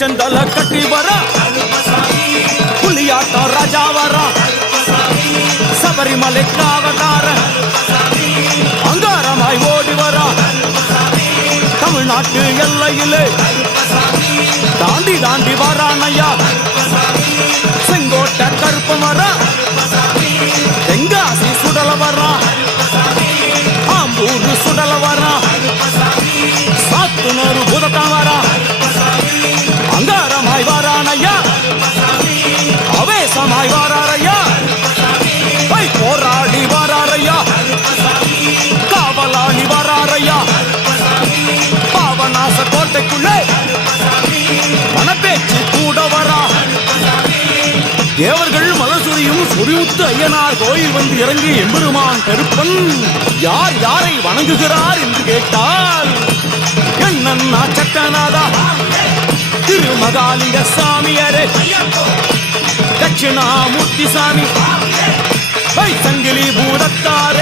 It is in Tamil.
பூச்சந்தல கட்டி வர புலியாட்டம் ராஜா வர சபரிமலை காவதார அங்காரமாய் ஓடி வர தமிழ்நாட்டு எல்லையிலே தாண்டி தாண்டி வரானையா செங்கோட்டை கருப்பு வர தெங்காசி சுடல வர ஆம்பூர் சுடல வர சாத்துனூர் புதத்தான் வர அங்காரமாய் வரானையா அவேசமாய் வராரையா போராடி வராரையா காவலாளி வராரையா பாவநாச கோட்டைக்குள்ளே மனப்பேச்சு கூட வரா தேவர்கள் மலசுரியும் சுரிமுத்து ஐயனார் கோயில் வந்து இறங்கி எம்பெருமான் கருப்பன் யார் யாரை வணங்குகிறார் என்று கேட்டால் என்னன்னா சட்டநாதா திருமகாலிங்க சாமியரே தட்சிணாமூர்த்தி சாமி சங்கிலி பூதத்தார்